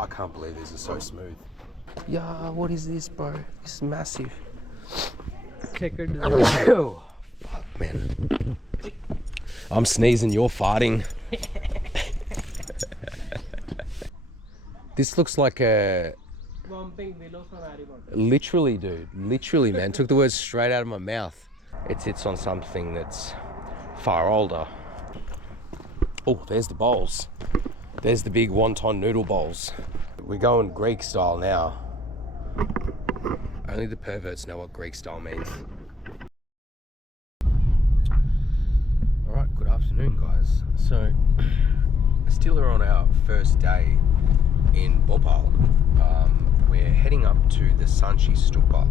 I can't believe this is so smooth. Yeah, what is this, bro? This is massive. Check it. Oh, fuck, man. I'm sneezing, you're farting. This looks like a... Literally, dude. Literally, man. Took the words straight out of my mouth. It sits on something that's far older. Oh, there's the bowls. There's the big wonton noodle bowls. We're going Greek style now. Only the perverts know what Greek style means. Alright, good afternoon, guys. So, still are on our first day in Bhopal. We're heading up to the Sanchi Stupa.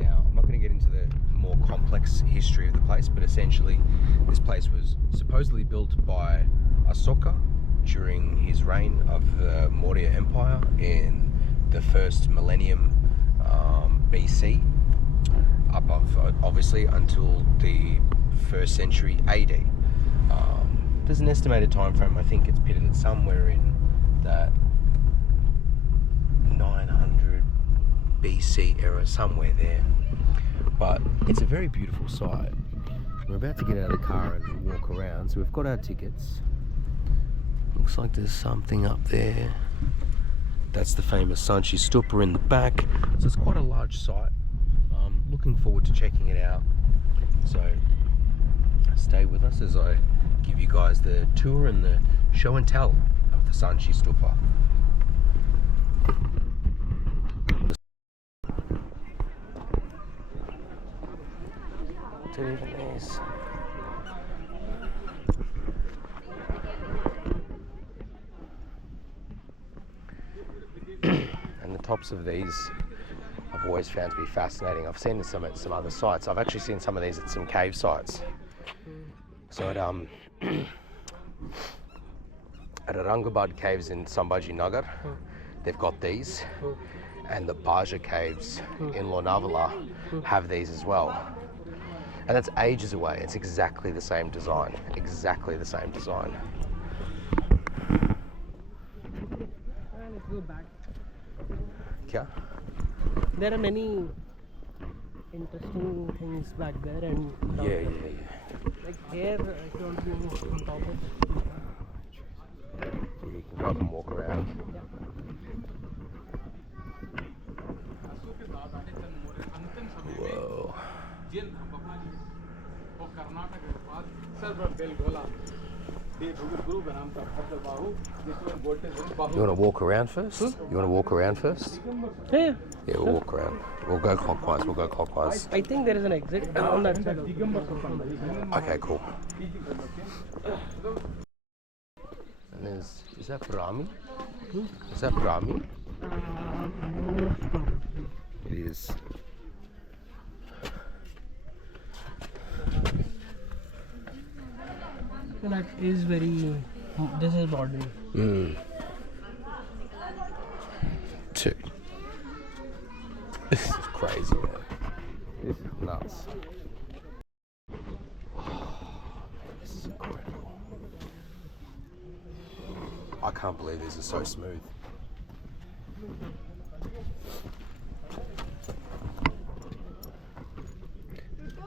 Now, I'm not going to get into the more complex history of the place, but essentially this place was supposedly built by Ashoka during his reign of the Mauryan Empire in the first millennium BC, up obviously until the 1st century AD. There's an estimated time frame. I think it's pitted at somewhere in that 900 BC era, somewhere there. But it's a very beautiful sight. We're about to get out of the car and walk around, so we've got our tickets. Looks like there's something up there. That's the famous Sanchi Stupa in the back. So it's quite a large site. Looking forward to checking it out. So stay with us as I give you guys the tour and the show and tell of the Sanchi Stupa. What's it even is? And the tops of these I've always found to be fascinating. I've seen some at some other sites. I've actually seen some of these at some cave sites. So at Aurangabad caves in Sambhaji Nagar, they've got these, and the Baja caves in Lonavala have these as well. And that's ages away. It's exactly the same design. Exactly the same design. Let's go back. Yeah. There are many interesting things back there, and Yeah. like here, I don't know on top of. You can go up and walk around. Whoa. You want to walk around first? You want to walk around first? Yeah. Yeah, we'll walk around. We'll go clockwise. I think there is an exit on that side. Okay, cool. And is that Brahmi? Is that Brahmi? It is. That is very. This is modern. Dude. This is crazy, man. This is nuts. This is incredible. I can't believe this is so smooth.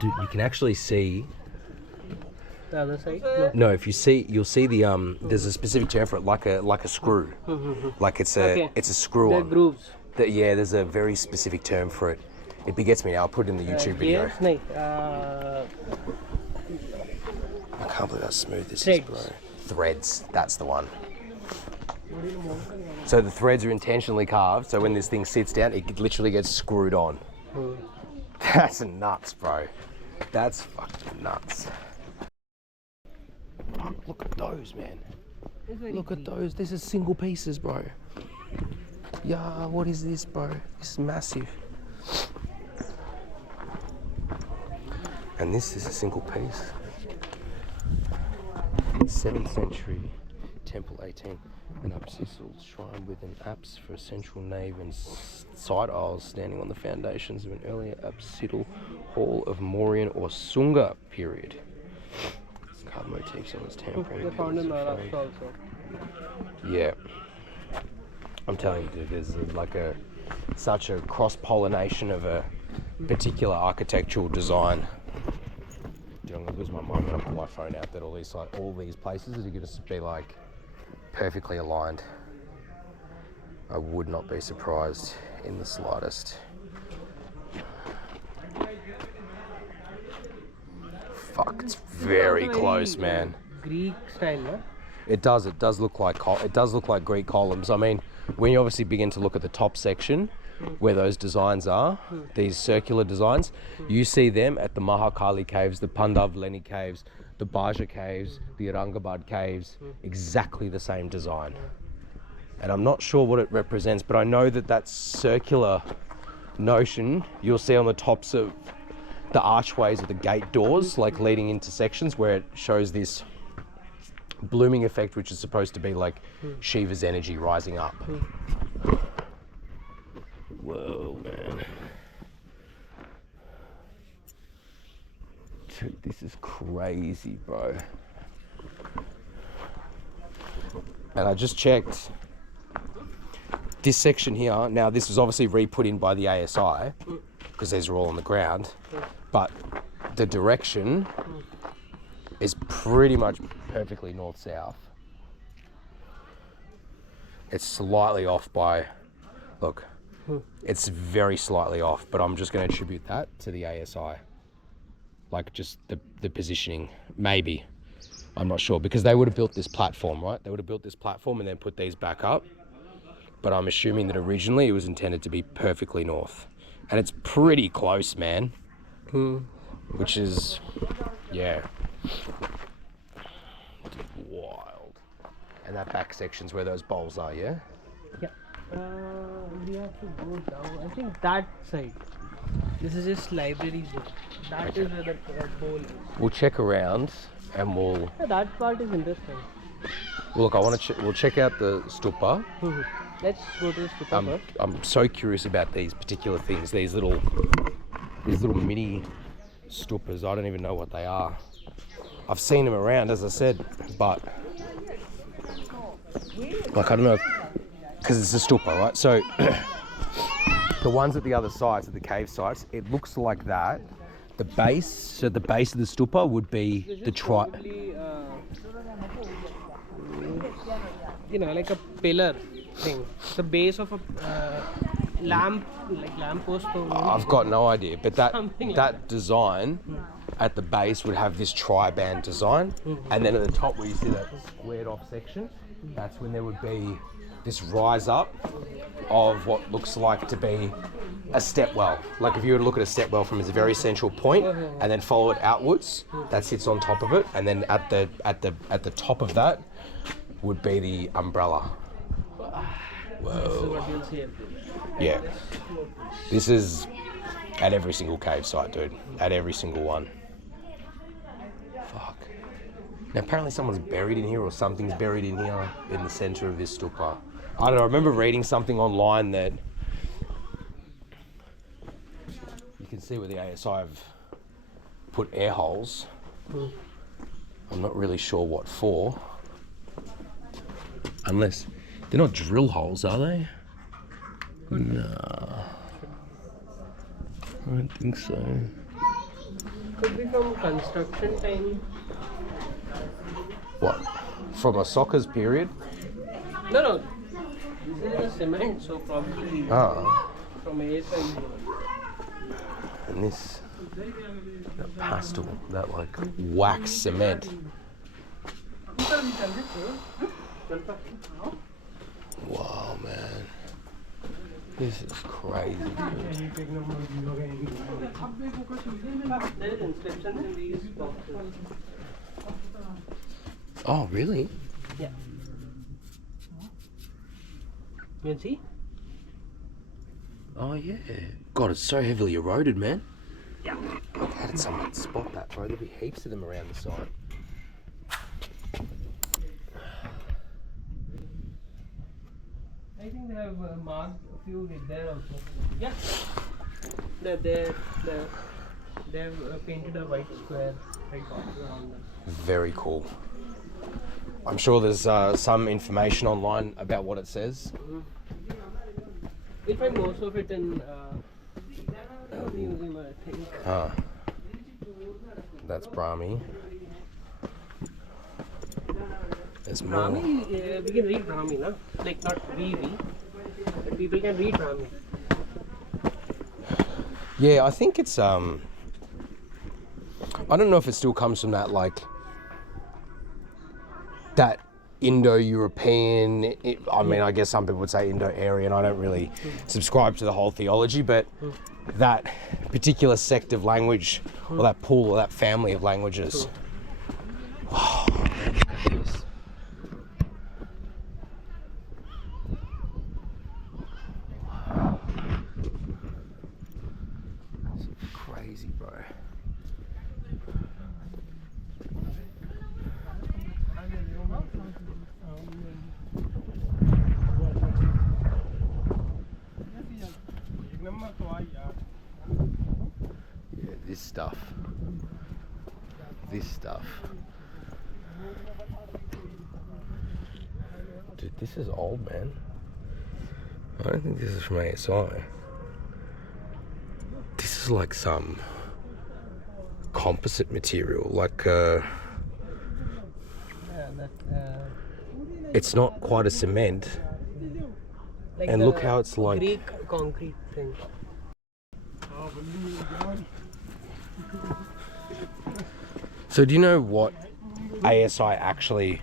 Dude, you can actually see. The other side? No, if you see, you'll see the there's a specific term for it, like a screw. Like it's a screw They're on. grooves. Yeah, there's a very specific term for it. It begets me now. I'll put it in the YouTube video. Gears? No. I can't believe how smooth this Threads. is, bro. Threads, that's the one. So the threads are intentionally carved, so when this thing sits down, it literally gets screwed on. That's nuts, bro. That's fucking nuts. Oh, look at those, man. Look at those. This is single pieces, bro. Yeah, what is this, bro? This is massive. And this is a single piece. 7th century, temple 18. An apsidal shrine with an apse for a central nave and side aisles standing on the foundations of an earlier apsidal hall of Mauryan or Sunga period. Carved motifs on its tampering. They found in Maharashtra also. Yeah. I'm telling you, dude, there's such a cross-pollination of a particular architectural design. Dude, I'm gonna lose my mind when I pull my phone out that all these places are going to be like perfectly aligned. I would not be surprised in the slightest. Fuck, it's very close, man. Greek style, no? It does look like Greek columns. I mean, when you obviously begin to look at the top section where those designs are, these circular designs, you see them at the Mahakali caves, the Pandavleni caves, the Baja caves, the Aurangabad caves, exactly the same design. And I'm not sure what it represents, but I know that circular notion you'll see on the tops of the archways of the gate doors, like leading into sections where it shows this blooming effect, which is supposed to be like Shiva's energy rising up. Whoa, man. Dude, this is crazy, bro. And I just checked this section here. Now, this was obviously re-put in by the ASI because these are all on the ground, but the direction is pretty much perfectly north-south. It's slightly off by, look, it's very slightly off, but I'm just going to attribute that to the ASI. Like just the positioning, maybe. I'm not sure, because they would have built this platform, right? They would have built this platform and then put these back up. But I'm assuming that originally it was intended to be perfectly north. And it's pretty close, man. Which is, yeah. Wild. And that back section's where those bowls are, yeah? Yeah. We have to go down. I think that side. This is just library zone. That is where the bowl is. We'll check around and we'll... Yeah, that part is interesting. Well, look, we'll check out the stupa. Let's go to the stupa first. I'm so curious about these particular things. These little mini stupas. I don't even know what they are. I've seen them around, as I said, but like I don't know, because it's a stupa, right? So the ones at the other sides, at the cave sites, it looks like that. The base, so the base of the stupa would be the you know, like a pillar thing. The base of a lamp, like lamp post. I've got no idea, but that like design at the base would have this tri-band design, and then at the top where you see that squared off section, that's when there would be this rise up of what looks like to be a stepwell. Like if you were to look at a stepwell from its very central point and then follow it outwards, that sits on top of it, and then at the top of that would be the umbrella. Whoa. Yeah. This is at every single cave site, dude. At every single one. Fuck. Now apparently someone's buried in here, or something's buried in here in the center of this stupa. I don't know, I remember reading something online that you can see where the ASI have put air holes. I'm not really sure what for. Unless, they're not drill holes, are they? No. I don't think so. Could be from construction time. What? From Ashoka's period? No. This is a cement, so probably from a side. And this, that pastel, that like wax cement. Wow, man. This is crazy. There is inscriptions in these boxes. Oh, really? Yeah. You can see? Oh, yeah. God, it's so heavily eroded, man. Yeah. How did someone spot that, bro? There'll be heaps of them around the site. I think they have marked a few there also. Yeah. They have painted a white square right around them. Very cool. I'm sure there's some information online about what it says. You'll find most of it in museum, I think. Ah, that's Brahmi. There's more. Brahmi, we can read Brahmi, no? Like not we, but people can read Brahmi. Yeah, I think it's I don't know if it still comes from that like that Indo-European. I mean, I guess some people would say Indo-Aryan. I don't really subscribe to the whole theology, but that particular sect of language, or that pool, or that family of languages. Wow. Crazy, bro. Yeah, this stuff. Dude, this is old, man. I don't think this is from ASI. This is like some composite material, like it's not quite a cement. Like And look how it's like Greek concrete thing. So do you know what ASI actually...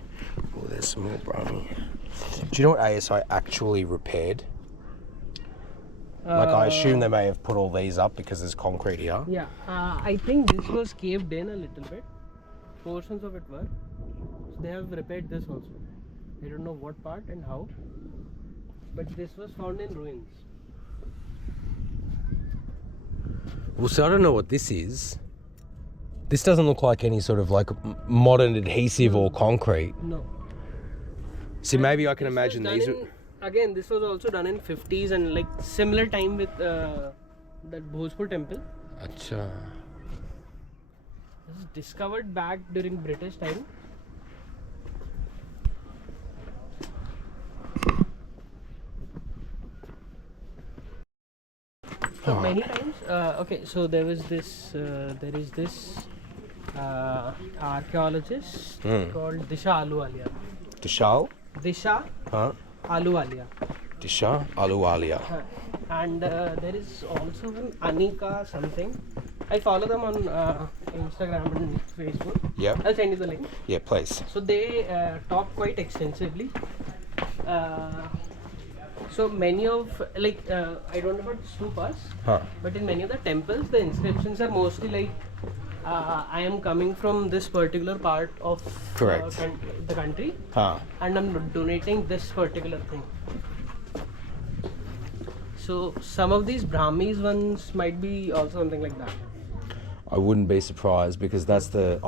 Oh, there's some more Brahmi. Do you know what ASI actually repaired? Like, I assume they may have put all these up because there's concrete here. Yeah, I think this was caved in a little bit. Portions of it were. So they have repaired this also. I don't know what part and how. But this was found in ruins. Well, so I don't know what this is. This doesn't look like any sort of like modern adhesive or concrete. No. See, maybe I can imagine these. Again, this was also done in 50s and like similar time with that Bhojpur temple. Acha. This is discovered back during British time. So many times, okay, so there is this archaeologist called Disha Ahluwalia. Dishal? Disha Huh? Ahluwalia. Disha Ahluwalia. And there is also an Anika something. I follow them on Instagram and Facebook. Yeah. I'll send you the link. Yeah, please. So they talk quite extensively. So many of like I don't know about stupas, but in many of the temples the inscriptions are mostly like I am coming from this particular part of the country, and I'm donating this particular thing. So some of these Brahmis ones might be also something like that. I wouldn't be surprised because that's the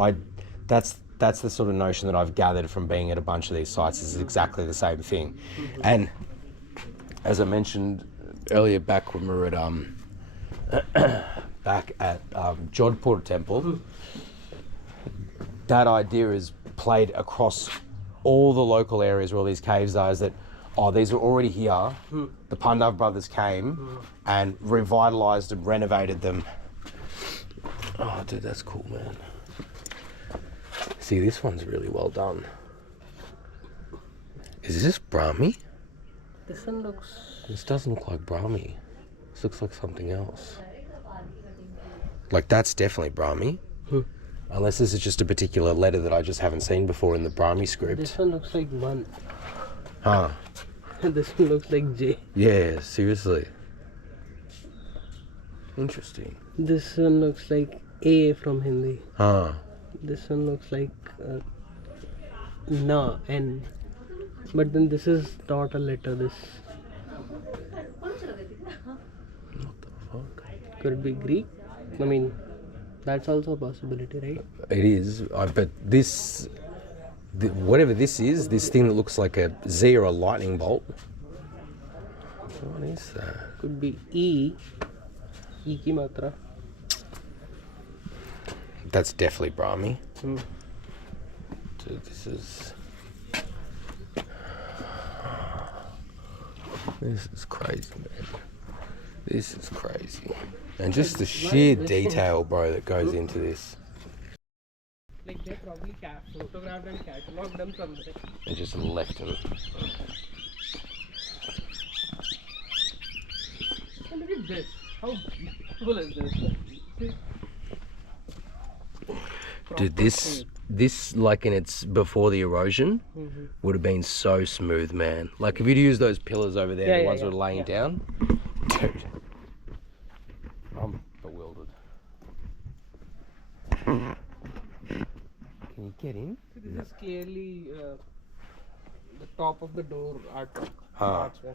sort of notion that I've gathered from being at a bunch of these sites. Is exactly the same thing, and as I mentioned earlier, back when we were at Jodhpur Temple, that idea is played across all the local areas where all these caves are. Is that these are already here. The Pandav brothers came and revitalized and renovated them. Oh, dude, that's cool, man. See, this one's really well done. Is this Brahmi? This one looks... This doesn't look like Brahmi. This looks like something else. Like, that's definitely Brahmi. Unless this is just a particular letter that I just haven't seen before in the Brahmi script. This one looks like 1. Huh. This one looks like J. Yeah, seriously. Interesting. This one looks like A from Hindi. Huh. This one looks like Na, N. But then this is not a letter, this. What the fuck? Could be Greek. I mean, that's also a possibility, right? It is, but this, whatever this is, this thing that looks like a Z or a lightning bolt. What is that? Could be E. E ki matra. That's definitely Brahmi. Dude, this is... This is crazy, man. This is crazy. And just the sheer detail, bro, that goes into this. Like they probably photographed and catalogued them somewhere. And just left them. And look at this. How beautiful is this? See? Dude, this like in its before the erosion would have been so smooth, man. Like if you'd used those pillars over there, the ones that were laying down, dude, I'm bewildered. Can you get in? So this is clearly the top of the door artwork. Archway.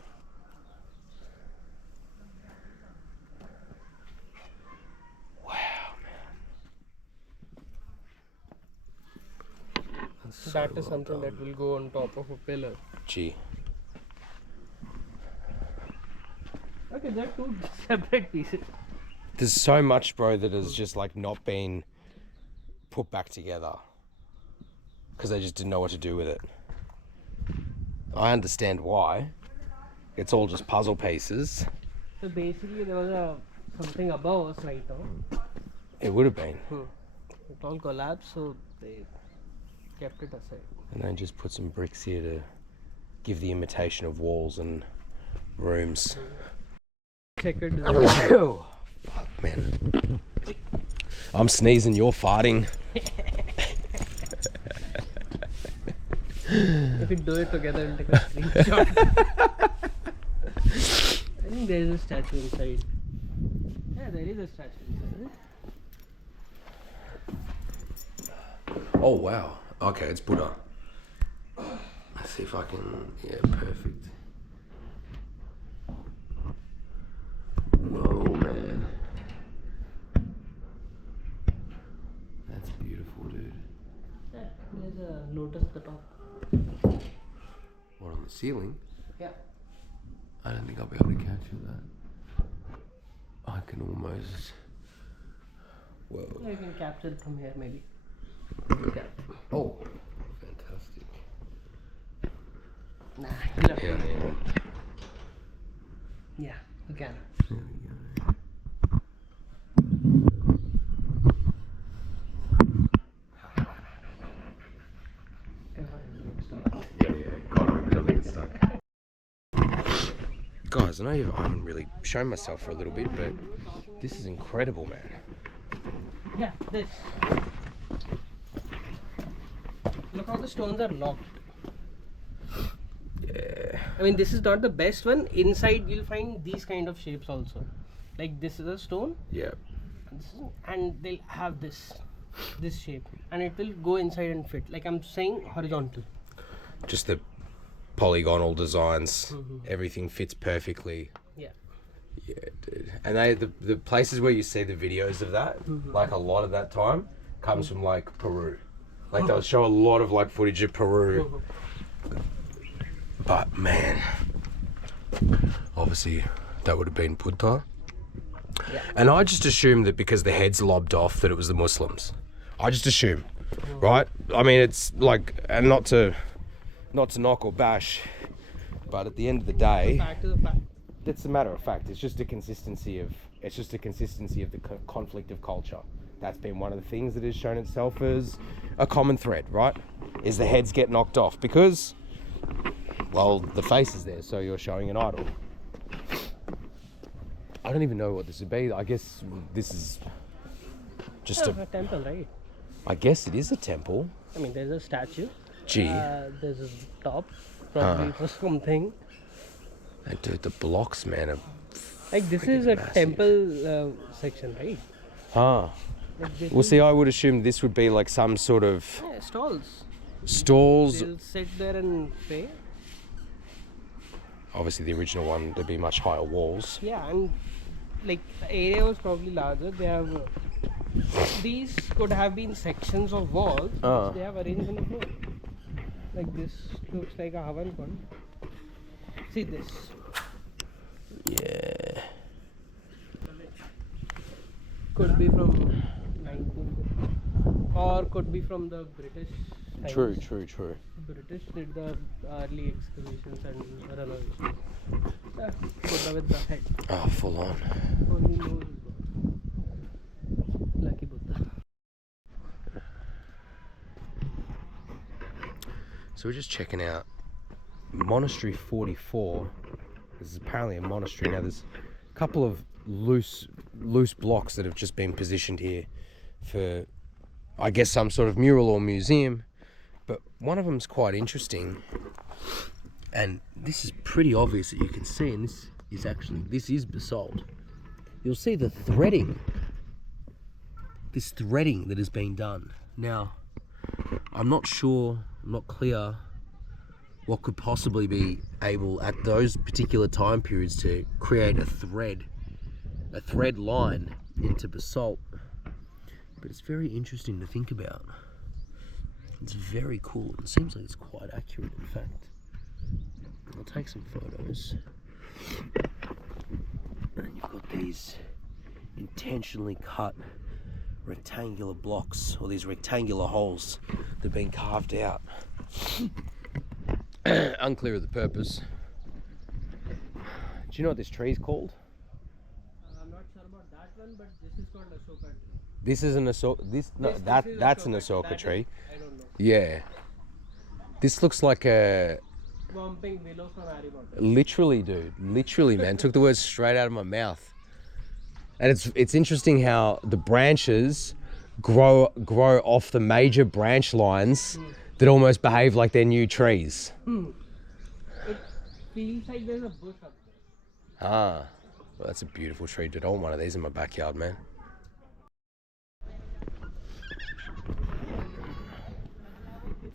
That is something that will go on top of a pillar. Gee. Okay, they're two separate pieces. There's so much, bro, that has just like not been put back together because they just didn't know what to do with it. I understand why. It's all just puzzle pieces. So basically there was something above us right now. It would have been. It all collapsed, so they kept it aside. And they just put some bricks here to give the imitation of walls and rooms. Checkered. Oh, fuck, man. I'm sneezing, you're farting. We could do it together and take a screenshot. I think there is a statue inside. Yeah, there is a statue inside. Oh, wow. Okay, it's Buddha. Let's see if I can... Yeah, perfect. Whoa, man. That's beautiful, dude. Yeah, there's a lotus at the top. What, on the ceiling? Yeah. I don't think I'll be able to capture that. I can almost... Whoa. Yeah, you can capture it from here, maybe. Oh, fantastic. Nah, you'll have to. Yeah. Yeah, you can. There we go. Guys, I know I haven't really shown myself for a little bit, but this is incredible, man. Yeah, this. Look how the stones are locked. Yeah. I mean, this is not the best one. Inside, you'll find these kind of shapes also. Like this is a stone, Yeah. and they'll have this shape, and it will go inside and fit. Like I'm saying, horizontal. Just the polygonal designs. Everything fits perfectly. Yeah. Yeah, dude. And the places where you see the videos of that, like a lot of that time, comes from like Peru. Like they'll show a lot of like footage of Peru. But man, obviously that would have been Buddha. Yeah. And I just assumed that because the head's lobbed off that it was the Muslims. I just assume, right? I mean, it's like, and not to knock or bash, but at the end of the day, Fact is a fact. that's a matter of fact. It's just a consistency of the conflict of culture. That's been one of the things that has shown itself as a common thread, right? Is the heads get knocked off because, well, the face is there, so you're showing an idol. I don't even know what this would be. I guess this is just a temple, right? I guess it is a temple. I mean, there's a statue. Gee. There's a top, probably for something. And dude, the blocks, man, are Like this is a massive. temple section, right? Huh. Like this Well, is- see, I would assume this would be like some sort of Yeah, stalls. stalls. They'll sit there and pray. Obviously, the original one, there'd be much higher walls. Yeah, and like the area was probably larger. They have these could have been sections of walls which they have arranged on the floor. Like this looks like a Havan one. See this. Yeah. Could be from 1950 or could be from the British True, true, true. British did the early excavations and renovations. Yeah, Buddha with the head. Oh, full on. Only knows God. Lucky Buddha. So we're just checking out Monastery 44. This is apparently a monastery. Now there's a couple of loose blocks that have just been positioned here for, I guess, some sort of mural or museum. But one of them's quite interesting, and this is pretty obvious that you can see, and this is basalt. You'll see the threading, this threading that has been done. Now, I'm not clear what could possibly be able at those particular time periods to create a thread line into basalt, but it's very interesting to think about. It's very cool. It seems like it's quite accurate, in fact. I'll take some photos. And you've got these intentionally cut rectangular blocks, or these rectangular holes that have been carved out. Unclear of the purpose. Do you know what this tree is called? I'm not sure about that one, but this is called Ashoka tree. This is an Ashoka. That's an Ashoka tree. I don't know. Yeah. This looks like a. Swamping willow from Harry Potter. Literally, dude. Literally, man. Took the words straight out of my mouth. And it's interesting how the branches grow off the major branch lines that almost behave like they're new trees. It feels like there's a bush up there. Ah. Well, that's a beautiful tree, dude. I want one of these in my backyard, man.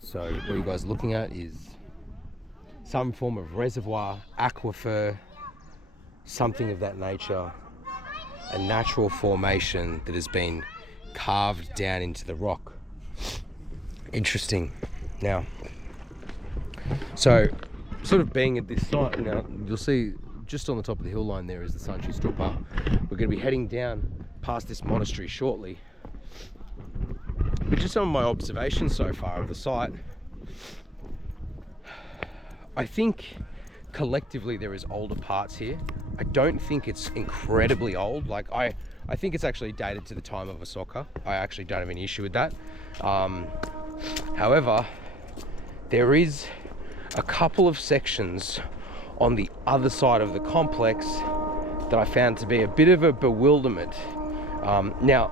So what you guys are looking at is some form of reservoir, aquifer, something of that nature, a natural formation that has been carved down into the rock. Interesting. Now, so sort of being at this site, now you'll see just on the top of the hill line there is the Sanchi Stupa. We're going to be heading down past this monastery shortly. But just some of my observations so far of the site, I think collectively there is older parts here. I don't think it's incredibly old. Like I think it's actually dated to the time of Ashoka. I actually don't have any issue with that. However, there is a couple of sections on the other side of the complex that I found to be a bit of a bewilderment. Now,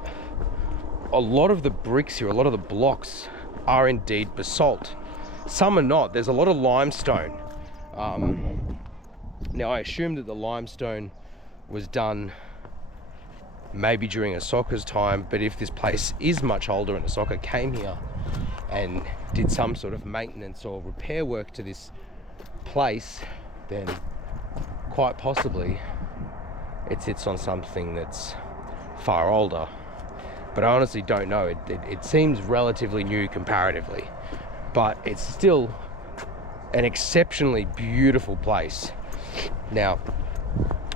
a lot of the bricks here, a lot of the blocks are indeed basalt. Some are not. There's a lot of limestone. Now I assume that the limestone was done maybe during Ashoka's time, but if this place is much older and Ashoka came here and did some sort of maintenance or repair work to this place, then quite possibly it sits on something that's far older. But I honestly don't know. It seems relatively new comparatively, but it's still an exceptionally beautiful place. Now,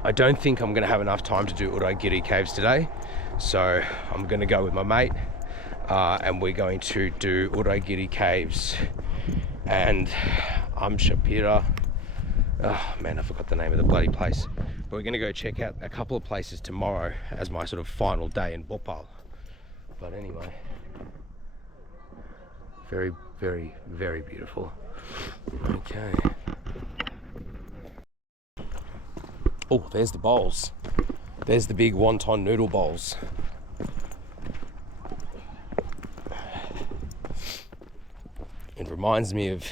I don't think I'm going to have enough time to do Udayagiri Caves today, so I'm going to go with my mate, and we're going to do Udayagiri Caves and Shapira. Oh man, I forgot the name of the bloody place. But we're going to go check out a couple of places tomorrow as my sort of final day in Bhopal. But anyway, very, very, very beautiful. Okay. Oh, there's the bowls. There's the big wonton noodle bowls. It reminds me of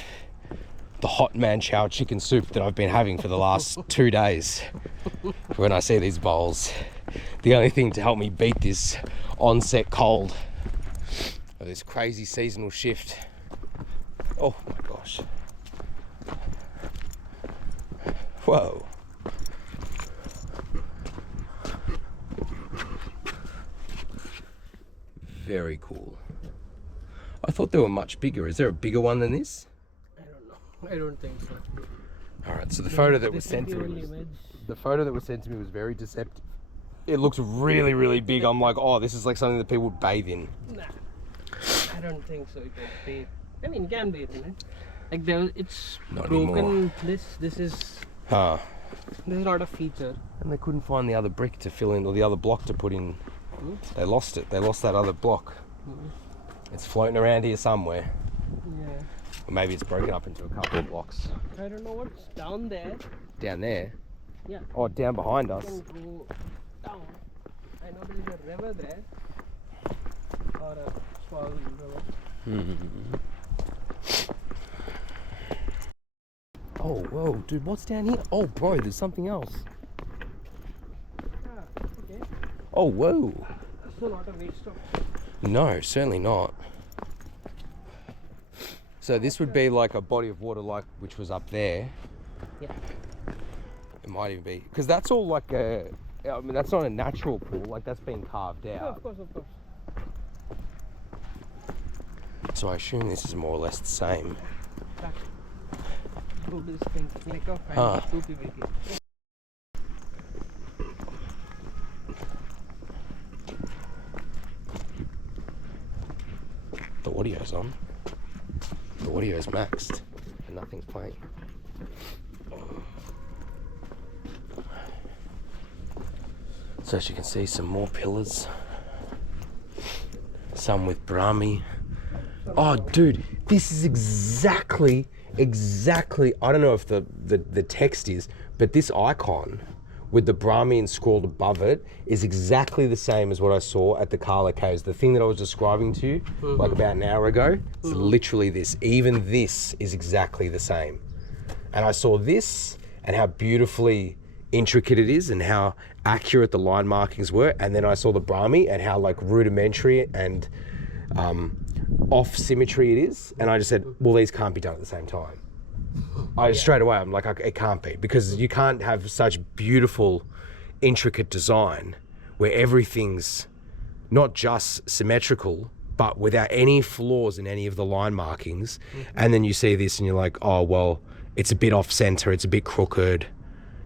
the hot man chow chicken soup that I've been having for the last 2 days. When I see these bowls, the only thing to help me beat this onset cold of this crazy seasonal shift. Oh my gosh. Whoa. Very cool. I thought they were much bigger. Is there a bigger one than this? I don't know. I don't think so. Alright, so the photo that was sent to me was very deceptive. It looks really, really big. I'm like, oh, this is like something that people would bathe in. Nah, I don't think so. You can bathe. I mean, you can bathe in it. Like there, it's Not broken. anymore. This is not a feature. And they couldn't find the other brick to fill in, or the other block to put in. They lost it. They lost that other block. It's floating around here somewhere. Yeah. Or maybe it's broken up into a couple of blocks. I don't know what's down there. Down there? Yeah. Oh, down behind us. You can go down. I know there's a river there. Or a small river. Oh, whoa, dude, what's down here? Oh, bro, there's something else. Ah, okay. Oh, whoa. So not a waste of. No, certainly not. So this would be like a body of water, like which was up there. Yeah. It might even be because that's all like a. I mean, that's not a natural pool. Like that's been carved out. Yeah, of course, of course. So I assume this is more or less the same. That's Buddhist thinking, like a Huh. fancy stupidity. The audio's on. The audio's maxed, and nothing's playing. So as you can see, some more pillars. Some with Brahmi. Oh, dude, this is exactly. I don't know if the text is, but this icon with the Brahmi scrawled above it is exactly the same as what I saw at the Kala Caves. The thing that I was describing to you, like about an hour ago, is literally this. Even this is exactly the same. And I saw this and how beautifully intricate it is and how accurate the line markings were. And then I saw the Brahmi and how like rudimentary and off symmetry it is. And I just said, well, these can't be done at the same time. Straight away, I'm like, it can't be, because you can't have such beautiful, intricate design where everything's not just symmetrical, but without any flaws in any of the line markings. And then you see this and you're like, oh, well, it's a bit off center, it's a bit crooked.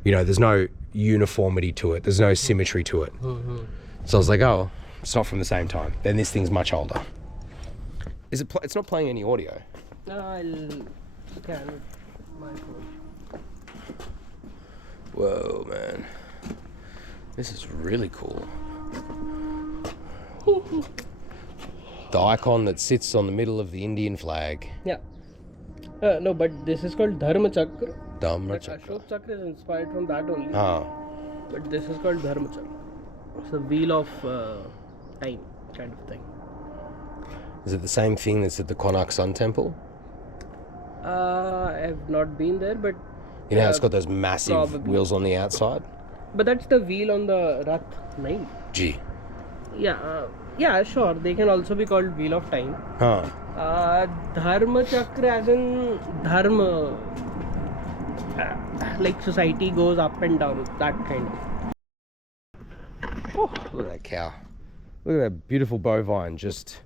You know, there's no uniformity to it. There's no symmetry to it. So I was like, oh, it's not from the same time. Then this thing's much older. Is it? It's not playing any audio. No, I'll scan with my phone. Whoa, man. This is really cool. The icon that sits on the middle of the Indian flag. Yeah. No, but this is called Dharma Chakra. Dhamma Like Chakra. Ashok Chakra is inspired from that only. Ah. But this is called Dharma Chakra. It's a wheel of time kind of thing. Is it the same thing that's at the Konark Sun Temple? I have not been there, but You know how it's got those massive probably. wheels on the outside? but that's the wheel on the Rath 9. Gee. Yeah, sure. They can also be called wheel of time. Huh. Dharma Chakra as in Dharma, like society goes up and down, that kind of. Oh, look at that cow. Look at that beautiful bovine, just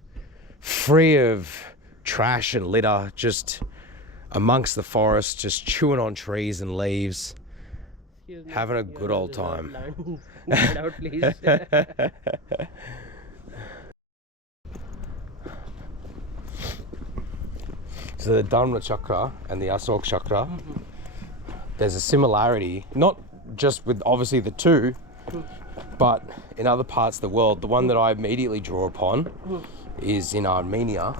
free of trash and litter, just amongst the forest, just chewing on trees and leaves, Excuse me, having a you good are old reserved time. land. Get out, please. So the Dharma Chakra and the Ashoka Chakra, there's a similarity, not just with obviously the two, but in other parts of the world. The one that I immediately draw upon is in Armenia.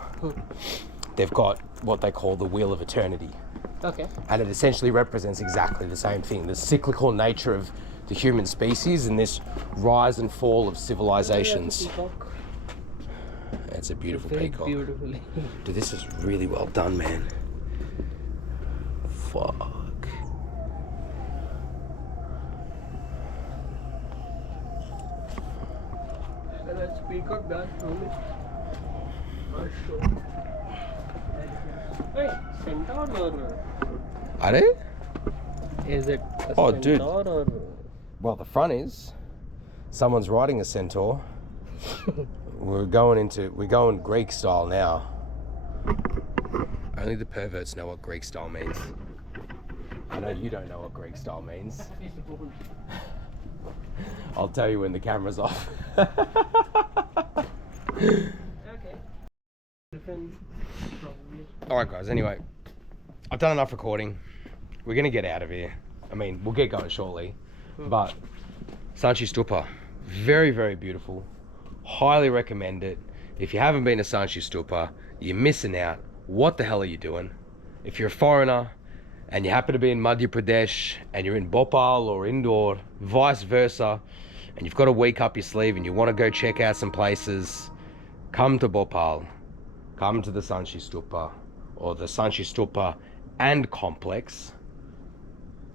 They've got what they call the Wheel of Eternity. Okay. And it essentially represents exactly the same thing, the cyclical nature of the human species and this rise and fall of civilizations. Peacock. It's a beautiful Very peacock. beautifully. Dude, this is really well done, man. Fuck. That's peacock done only. Ashok. Wait, centaur or Are they? is it a Oh, dude. centaur or? Well, the front is. Someone's riding a centaur. We're going Greek style now. Only the perverts know what Greek style means. I know you don't know what Greek style means. I'll tell you when the camera's off. Okay. Different, probably. Alright guys, anyway, I've done enough recording. We're gonna get out of here. I mean, we'll get going shortly, but Sanchi Stupa, very, very beautiful. Highly recommend it. If you haven't been to Sanchi Stupa, you're missing out. What the hell are you doing? If you're a foreigner and you happen to be in Madhya Pradesh and you're in Bhopal or Indore, vice versa, and you've got a week up your sleeve and you want to go check out some places, come to Bhopal, come to the Sanchi Stupa or the Sanchi Stupa and complex,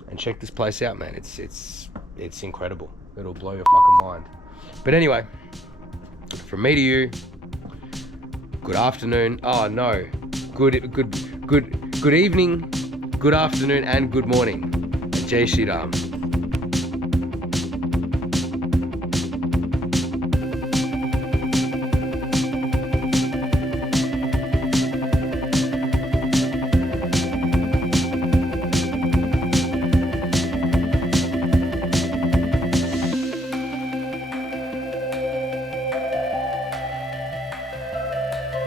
and check this place out, man. It's incredible. It'll blow your fucking mind. But anyway, from me to you, good afternoon. Oh no, good evening, good afternoon, and good morning. Jai Shri Ram.